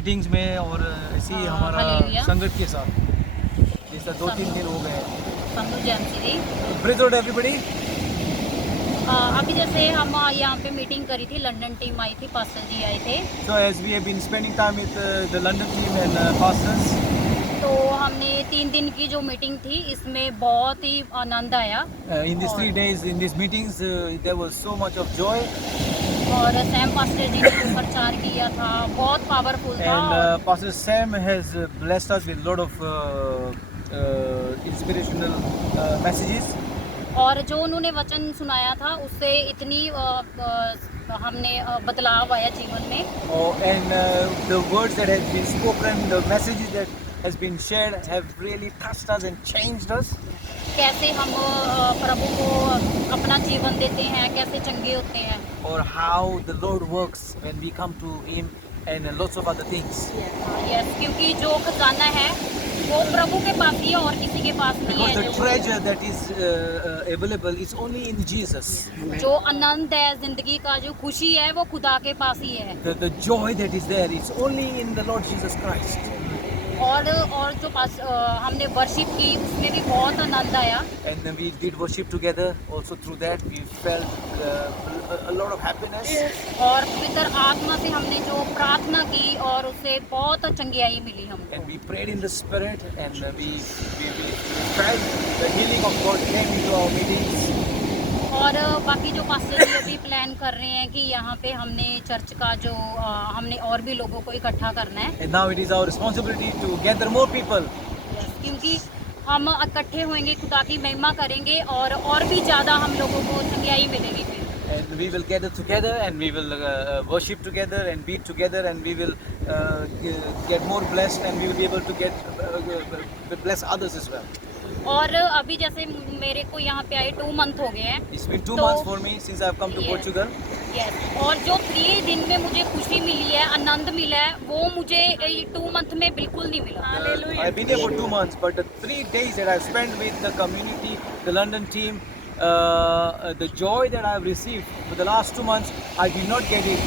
Meetings में और ऐसे ही हमारा हालेलुया। संगत के साथ जैसा 2-3 दिन हो गए। संधू जयंती दी। Praise Lord everybody. अभी जैसे हम यहाँ पे मीटिंग करी थी, लंदन टीम आई थी, पास्टर जी आए थे। So as we have been spending time with the London team and pastors, तो हमने 3 दिन की जो मीटिंग थी इसमें बहुत ही आनंद आया। in these 3 days, in these meetings, there was so much of joy, और सैम पास्टर जी ने जो प्रचार किया था बहुत पावरफुल था। and Pastor Sam has blessed us with a lot of inspirational messages. और जो उन्होंने वचन सुनाया था उससे इतनी हमने बदलाव आया जीवन में। And the words that have been spoken, the messages that has been shared have really touched us and changed us. कैसे हम प्रभु को अपना जीवन देते हैं, कैसे चंगे होते हैं। Or how the Lord works when we come to Him, and lots of other things. Yes, क्योंकि जो खजाना है वो प्रभु के पास ही है और किसी के पास नहीं Because है। the treasure that is available is only in Jesus. जो आनंद है जिंदगी का, जो खुशी है वो खुदा के पास ही है। The joy that is there is only in the Lord Jesus Christ. और जो हमने वर्शिप की उसमें भी बहुत आनंद आया। And then we did worship together. Also through that we felt a lot of happiness. और पवित्र आत्मा से हमने जो प्रार्थना की और उससे बहुत चंगियाई मिली हमको। And we prayed in the Spirit, and we felt the healing of God came into our meetings. और बाकी जो पास्टर जी अभी प्लान कर रहे हैं कि यहाँ पे हमने चर्च का जो हमने और भी लोगों को इकट्ठा करना है। And now it is our responsibility to gather more people. क्योंकि हम इकट्ठे होंगे, खुदा की महिमा करेंगे और भी ज़्यादा हम लोगों को चंगियाई मिलेगी फिर। And we will gather together, and we will worship together and be together, and we will get more blessed, and we will be able to get bless others as well. और अभी जैसे मेरे को यहाँ पे आए 2 मंथ हो गए हैं। It's been 2 तो- months for me since I've come to Yes. Portugal. Yes, और जो 3 दिन में मुझे खुशी मिली है, आनंद मिला है, वो मुझे 2 मंथ में बिल्कुल नहीं मिला। I've been here for 2 months, but the 3 days that I've spent with the community, the London team, the joy that I've received for the last 2 months, I did not get it.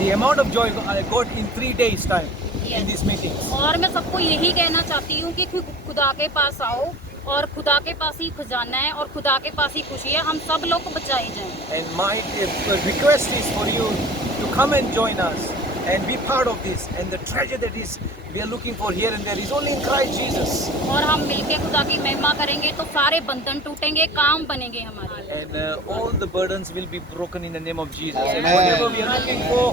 The amount of joy I got in 3 days time in these meetings. और मैं सबको यही कहना चाहती हूँ कि खुदा के पास आओ, और खुदा के पास ही खजाना है और खुदा के पास ही खुशी है। हम सब लोग बचाए जाएं। And my request is for you to come and join us and be part of this. And the treasure that is we are looking for here and there is only in Christ Jesus. और हम मिलके खुदा की महिमा करेंगे तो सारे बंधन टूटेंगे, काम बनेंगे हमारे। And all the burdens will be broken in the name of Jesus. And Amen. whatever we are looking for,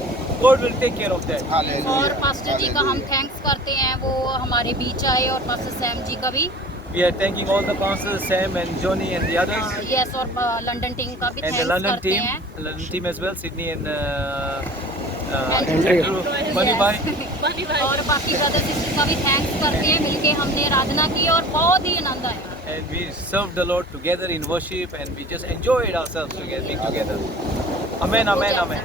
God will take care of that. और Hallelujah. पास्टर जी का हम थैंक्स करते हैं, वो हमारे बीच आए, और पास्टर सैम जी का भी। We are thanking all the pastors, Sam and Johnny and the others, yes, और लंदन टीम का भी and the थैंक्स London करते team, हैं। the London team as well, Sydney and Andrew. Andrew, Bunny Bhai. और बाकी brother sister का भी thanks करते हैं। मिलके हमने आराधना की और बहुत ही आनंद आया। And we served the Lord together in worship, and we just enjoyed ourselves together, being together. Amen, amen, amen.